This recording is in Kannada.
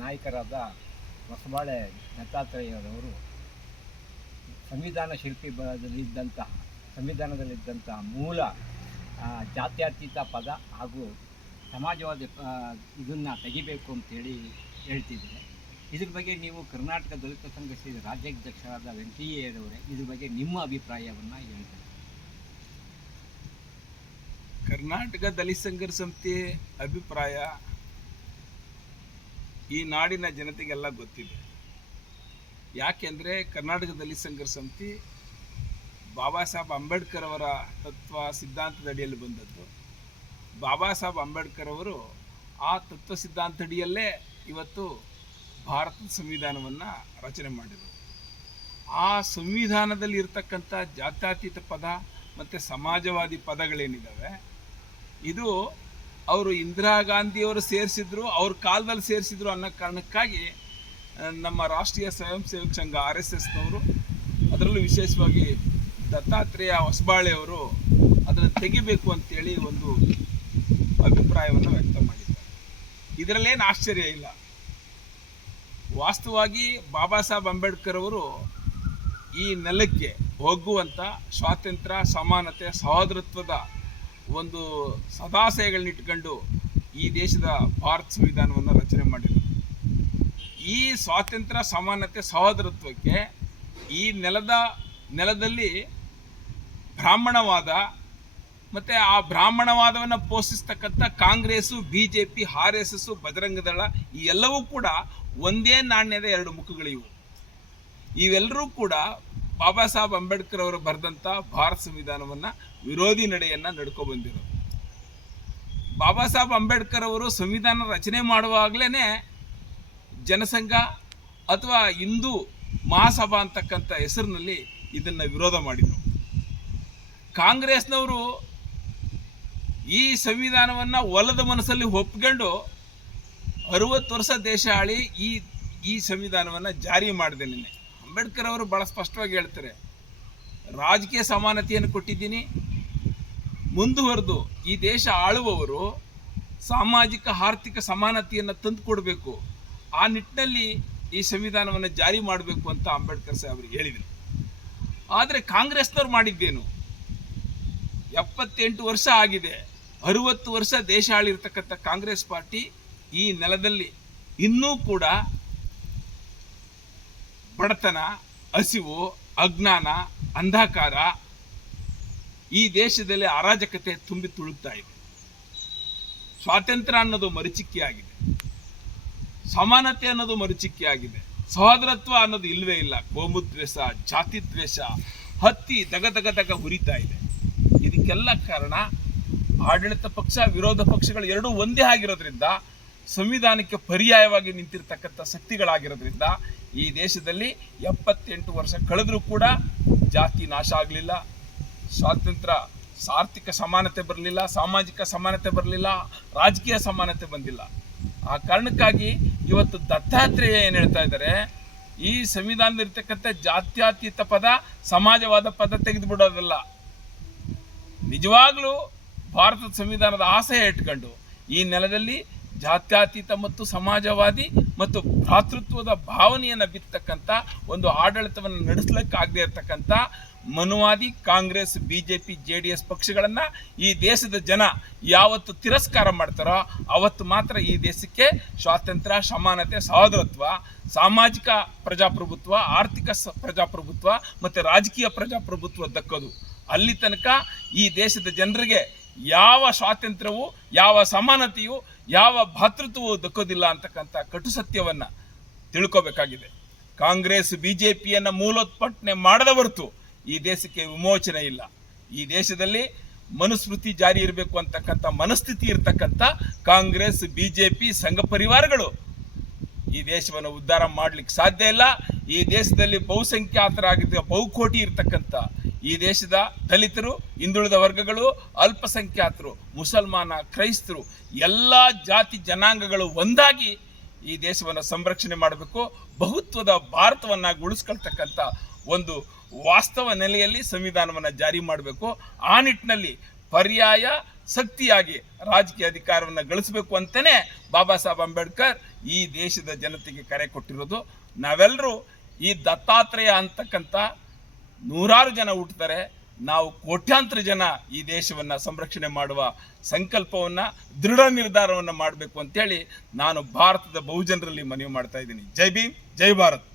ನಾಯಕರಾದ ಹೊಸಬಾಳೆ ದತ್ತಾತ್ರೇಯರವರು ಸಂವಿಧಾನದಲ್ಲಿದ್ದಂತಹ ಮೂಲ ಜಾತ್ಯತೀತ ಪದ ಹಾಗೂ ಸಮಾಜವಾದಿ ಇದನ್ನು ತೆಗಿಬೇಕು ಅಂತೇಳಿ ಹೇಳ್ತಿದ್ದಾರೆ. ಇದ್ರ ಬಗ್ಗೆ ನೀವು ಕರ್ನಾಟಕ ದಲಿತ ಸಂಘ ರಾಜ್ಯಾಧ್ಯಕ್ಷರಾದ ವೆಂಕಯ್ಯರವರೇ, ಇದ್ರ ಬಗ್ಗೆ ನಿಮ್ಮ ಅಭಿಪ್ರಾಯವನ್ನು ಹೇಳ್ತಾರೆ. ಕರ್ನಾಟಕ ದಲಿತ ಸಂಘರ್ಷ ಸಮಿತಿ ಅಭಿಪ್ರಾಯ ಈ ನಾಡಿನ ಜನತೆಗೆಲ್ಲ ಗೊತ್ತಿದೆ. ಯಾಕೆಂದರೆ ಕರ್ನಾಟಕ ದಲಿತ ಸಂಘರ್ಷ ಸಮಿತಿ ಬಾಬಾ ಸಾಹೇಬ್ ಅಂಬೇಡ್ಕರ್ ಅವರ ತತ್ವ ಸಿದ್ಧಾಂತದ ಅಡಿಯಲ್ಲಿ ಬಂದದ್ದು. ಬಾಬಾ ಸಾಹೇಬ್ ಅಂಬೇಡ್ಕರ್ ಅವರು ಆ ತತ್ವ ಸಿದ್ಧಾಂತಡಿಯಲ್ಲೇ ಇವತ್ತು ಭಾರತದ ಸಂವಿಧಾನವನ್ನು ರಚನೆ ಮಾಡಿದರು. ಆ ಸಂವಿಧಾನದಲ್ಲಿ ಇರತಕ್ಕಂಥ ಜಾತ್ಯತೀತ ಪದ ಮತ್ತು ಸಮಾಜವಾದಿ ಪದಗಳೇನಿದ್ದಾವೆ, ಇದು ಅವರು ಇಂದಿರಾ ಗಾಂಧಿಯವರು ಸೇರಿಸಿದ್ರು, ಅವ್ರ ಕಾಲದಲ್ಲಿ ಸೇರಿಸಿದ್ರು ಅನ್ನೋ ಕಾರಣಕ್ಕಾಗಿ ನಮ್ಮ ರಾಷ್ಟ್ರೀಯ ಸ್ವಯಂ ಸೇವಕ ಸಂಘ RSSನವರು, ಅದರಲ್ಲೂ ವಿಶೇಷವಾಗಿ ದತ್ತಾತ್ರೇಯ ಹೊಸಬಾಳೆಯವರು ಅದನ್ನು ತೆಗಿಬೇಕು ಅಂತೇಳಿ ಒಂದು ಅಭಿಪ್ರಾಯವನ್ನು ವ್ಯಕ್ತ ಮಾಡಿದ್ದಾರೆ. ಇದರಲ್ಲೇನು ಆಶ್ಚರ್ಯ ಇಲ್ಲ. ವಾಸ್ತವವಾಗಿ ಬಾಬಾ ಸಾಹೇಬ್ ಅಂಬೇಡ್ಕರ್ ಅವರು ಈ ನೆಲಕ್ಕೆ ಹೋಗುವಂಥ ಸ್ವಾತಂತ್ರ್ಯ, ಸಮಾನತೆ, ಸಹೋದರತ್ವದ ಒಂದು ಸದಾಶಯಗಳನ್ನಿಟ್ಕೊಂಡು ಈ ದೇಶದ ಭಾರತ ಸಂವಿಧಾನವನ್ನು ರಚನೆ ಮಾಡಿದರು. ಈ ಸ್ವಾತಂತ್ರ್ಯ, ಸಮಾನತೆ, ಸಹೋದರತ್ವಕ್ಕೆ ಈ ನೆಲದಲ್ಲಿ ಬ್ರಾಹ್ಮಣವಾದ ಮತ್ತು ಆ ಬ್ರಾಹ್ಮಣವಾದವನ್ನು ಪೋಷಿಸ್ತಕ್ಕಂಥ ಕಾಂಗ್ರೆಸ್ಸು, BJP, RSS, ಬಜರಂಗ ದಳ ಈ ಎಲ್ಲವೂ ಕೂಡ ಒಂದೇ ನಾಣ್ಯದ ಎರಡು ಮುಖಗಳಿವು. ಇವೆಲ್ಲರೂ ಕೂಡ ಬಾಬಾ ಸಾಹೇಬ್ ಅಂಬೇಡ್ಕರ್ ಅವರು ಬರೆದಂಥ ಭಾರತ ಸಂವಿಧಾನವನ್ನು ವಿರೋಧಿ ನಡೆಯನ್ನು ನಡ್ಕೊಬಂದಿರು. ಬಾಬಾ ಸಾಹೇಬ್ ಅಂಬೇಡ್ಕರ್ ಅವರು ಸಂವಿಧಾನ ರಚನೆ ಮಾಡುವಾಗಲೇ ಜನಸಂಘ ಅಥವಾ ಹಿಂದೂ ಮಹಾಸಭಾ ಅಂತಕ್ಕಂಥ ಹೆಸರಿನಲ್ಲಿ ಇದನ್ನು ವಿರೋಧ ಮಾಡಿದರು. ಕಾಂಗ್ರೆಸ್ನವರು ಈ ಸಂವಿಧಾನವನ್ನು ಒಲದ ಮನಸ್ಸಲ್ಲಿ ಒಪ್ಕೊಂಡು 60 ವರ್ಷ ದೇಶ ಆಳಿ ಈ ಸಂವಿಧಾನವನ್ನು ಜಾರಿ ಮಾಡಿದೆ. ನಿನ್ನೆ ಅಂಬೇಡ್ಕರ್ ಅವರು ಭಾಳ ಸ್ಪಷ್ಟವಾಗಿ ಹೇಳ್ತಾರೆ, ರಾಜಕೀಯ ಸಮಾನತೆಯನ್ನು ಕೊಟ್ಟಿದ್ದೀನಿ, ಮುಂದುವರೆದು ಈ ದೇಶ ಆಳುವವರು ಸಾಮಾಜಿಕ ಆರ್ಥಿಕ ಸಮಾನತೆಯನ್ನು ತಂದು ಕೊಡಬೇಕು, ಆ ನಿಟ್ಟಿನಲ್ಲಿ ಈ ಸಂವಿಧಾನವನ್ನು ಜಾರಿ ಮಾಡಬೇಕು ಅಂತ ಅಂಬೇಡ್ಕರ್ ಸಾಹೇಬರು ಹೇಳಿದರು. ಆದರೆ ಕಾಂಗ್ರೆಸ್ನವ್ರು ಮಾಡಿದ್ದೇನು? 78 ವರ್ಷ ಆಗಿದೆ, 60 ವರ್ಷ ದೇಶ ಆಳಿರ್ತಕ್ಕಂಥ ಕಾಂಗ್ರೆಸ್ ಪಾರ್ಟಿ ಈ ನೆಲದಲ್ಲಿ ಇನ್ನೂ ಕೂಡ ಬಡತನ, ಹಸಿವು, ಅಜ್ಞಾನ, ಅಂಧಕಾರ, ಈ ದೇಶದಲ್ಲಿ ಅರಾಜಕತೆ ತುಂಬಿ ತುಳುಕ್ತಾ ಇದೆ. ಸ್ವಾತಂತ್ರ್ಯ ಅನ್ನೋದು ಮರೀಚಿಕೆಯಾಗಿದೆ, ಸಮಾನತೆ ಅನ್ನೋದು ಮರೀಚಿಕೆಯಾಗಿದೆ, ಸಹೋದರತ್ವ ಅನ್ನೋದು ಇಲ್ಲವೇ ಇಲ್ಲ. ಕೋಮುದ್ವೇಷ, ಜಾತಿ ದ್ವೇಷ ಹತ್ತಿ ದಗ ಹುರಿತಾ ಇದೆ. ಇದಕ್ಕೆಲ್ಲ ಕಾರಣ ಆಡಳಿತ ಪಕ್ಷ, ವಿರೋಧ ಪಕ್ಷಗಳು ಎರಡೂ ಒಂದೇ ಆಗಿರೋದ್ರಿಂದ, ಸಂವಿಧಾನಕ್ಕೆ ಪರ್ಯಾಯವಾಗಿ ನಿಂತಿರ್ತಕ್ಕಂಥ ಶಕ್ತಿಗಳಾಗಿರೋದ್ರಿಂದ ಈ ದೇಶದಲ್ಲಿ 78 ವರ್ಷ ಕಳೆದರೂ ಕೂಡ ಜಾತಿ ನಾಶ ಆಗಲಿಲ್ಲ, ಸ್ವಾತಂತ್ರ್ಯ, ಆರ್ಥಿಕ ಸಮಾನತೆ ಬರಲಿಲ್ಲ, ಸಾಮಾಜಿಕ ಸಮಾನತೆ ಬರಲಿಲ್ಲ, ರಾಜಕೀಯ ಸಮಾನತೆ ಬಂದಿಲ್ಲ. ಆ ಕಾರಣಕ್ಕಾಗಿ ಇವತ್ತು ದತ್ತಾತ್ರೇಯ ಏನು ಹೇಳ್ತಾ ಇದ್ದಾರೆ, ಈ ಸಂವಿಧಾನದಲ್ಲಿರ್ತಕ್ಕಂಥ ಜಾತ್ಯತೀತ ಪದ, ಸಮಾಜವಾದ ಪದ ತೆಗೆದು ಬಿಡೋದಲ್ಲ, ನಿಜವಾಗ್ಲೂ ಭಾರತದ ಸಂವಿಧಾನದ ಆಶಯ ಇಟ್ಕೊಂಡು ಈ ನೆಲದಲ್ಲಿ ಜಾತ್ಯತೀತ ಮತ್ತು ಸಮಾಜವಾದಿ ಮತ್ತು ಭ್ರಾತೃತ್ವದ ಭಾವನೆಯನ್ನು ಬಿತ್ತಕ್ಕಂಥ ಒಂದು ಆಡಳಿತವನ್ನು ನಡೆಸಲಿಕ್ಕಾಗದೇ ಇರತಕ್ಕಂಥ ಮನುವಾದಿ ಕಾಂಗ್ರೆಸ್, BJP, JDS ಪಕ್ಷಗಳನ್ನು ಈ ದೇಶದ ಜನ ಯಾವತ್ತು ತಿರಸ್ಕಾರ ಮಾಡ್ತಾರೋ ಅವತ್ತು ಮಾತ್ರ ಈ ದೇಶಕ್ಕೆ ಸ್ವಾತಂತ್ರ್ಯ, ಸಮಾನತೆ, ಸಹೋದರತ್ವ, ಸಾಮಾಜಿಕ ಪ್ರಜಾಪ್ರಭುತ್ವ, ಆರ್ಥಿಕ ಪ್ರಜಾಪ್ರಭುತ್ವ ಮತ್ತು ರಾಜಕೀಯ ಪ್ರಜಾಪ್ರಭುತ್ವ ದಕ್ಕೋದು. ಅಲ್ಲಿ ತನಕ ಈ ದೇಶದ ಜನರಿಗೆ ಯಾವ ಸ್ವಾತಂತ್ರ್ಯವೂ, ಯಾವ ಸಮಾನತೆಯೂ, ಯಾವ ಭಾತೃತ್ವವೂ ದಕ್ಕೋದಿಲ್ಲ ಅಂತಕ್ಕಂಥ ಕಟು ಸತ್ಯವನ್ನು ತಿಳ್ಕೋಬೇಕಾಗಿದೆ. ಕಾಂಗ್ರೆಸ್, BJPಯನ್ನು ಮೂಲೋತ್ಪಾಟನೆ ಮಾಡದ ಹೊರತು ಈ ದೇಶಕ್ಕೆ ವಿಮೋಚನೆ ಇಲ್ಲ. ಈ ದೇಶದಲ್ಲಿ ಮನುಸ್ಮೃತಿ ಜಾರಿ ಇರಬೇಕು ಅಂತಕ್ಕಂಥ ಮನಸ್ಥಿತಿ ಇರತಕ್ಕಂಥ ಕಾಂಗ್ರೆಸ್, BJP, ಸಂಘ ಪರಿವಾರಗಳು ಈ ದೇಶವನ್ನು ಉದ್ಧಾರ ಮಾಡಲಿಕ್ಕೆ ಸಾಧ್ಯ ಇಲ್ಲ. ಈ ದೇಶದಲ್ಲಿ ಬಹುಸಂಖ್ಯಾತರಾಗಿದ್ದ ಬಹುಕೋಟಿ ಇರತಕ್ಕಂಥ ಈ ದೇಶದ ದಲಿತರು, ಹಿಂದುಳಿದ ವರ್ಗಗಳು, ಅಲ್ಪಸಂಖ್ಯಾತರು, ಮುಸಲ್ಮಾನ, ಕ್ರೈಸ್ತರು ಎಲ್ಲ ಜಾತಿ ಜನಾಂಗಗಳು ಒಂದಾಗಿ ಈ ದೇಶವನ್ನು ಸಂರಕ್ಷಣೆ ಮಾಡಬೇಕು. ಬಹುತ್ವದ ಭಾರತವನ್ನು ಉಳಿಸ್ಕೊಳ್ತಕ್ಕಂಥ ಒಂದು ವಾಸ್ತವ ನೆಲೆಯಲ್ಲಿ ಸಂವಿಧಾನವನ್ನು ಜಾರಿ ಮಾಡಬೇಕು. ಆ ನಿಟ್ಟಿನಲ್ಲಿ ಪರ್ಯಾಯ ಶಕ್ತಿಯಾಗಿ ರಾಜಕೀಯ ಅಧಿಕಾರವನ್ನು ಗಳಿಸಬೇಕು ಅಂತಲೇ ಬಾಬಾ ಸಾಹೇಬ್ ಅಂಬೇಡ್ಕರ್ ಈ ದೇಶದ ಜನತೆಗೆ ಕರೆ ಕೊಟ್ಟಿರೋದು. ನಾವೆಲ್ಲರೂ ಈ ದತ್ತಾತ್ರೇಯ ಅಂತಕ್ಕಂಥ ನೂರಾರು ಜನ ಹುಟ್ಟುತ್ತಾರೆ, ನಾವು ಕೋಟ್ಯಾಂತರ ಜನ ಈ ದೇಶವನ್ನು ಸಂರಕ್ಷಣೆ ಮಾಡುವ ಸಂಕಲ್ಪವನ್ನು, ದೃಢ ನಿರ್ಧಾರವನ್ನು ಮಾಡಬೇಕು ಅಂತೇಳಿ ನಾನು ಭಾರತದ ಬಹುಜನರಲ್ಲಿ ಮನವಿ ಮಾಡ್ತಾ ಇದ್ದೀನಿ. ಜೈ ಭೀಮ್, ಜೈ ಭಾರತ್.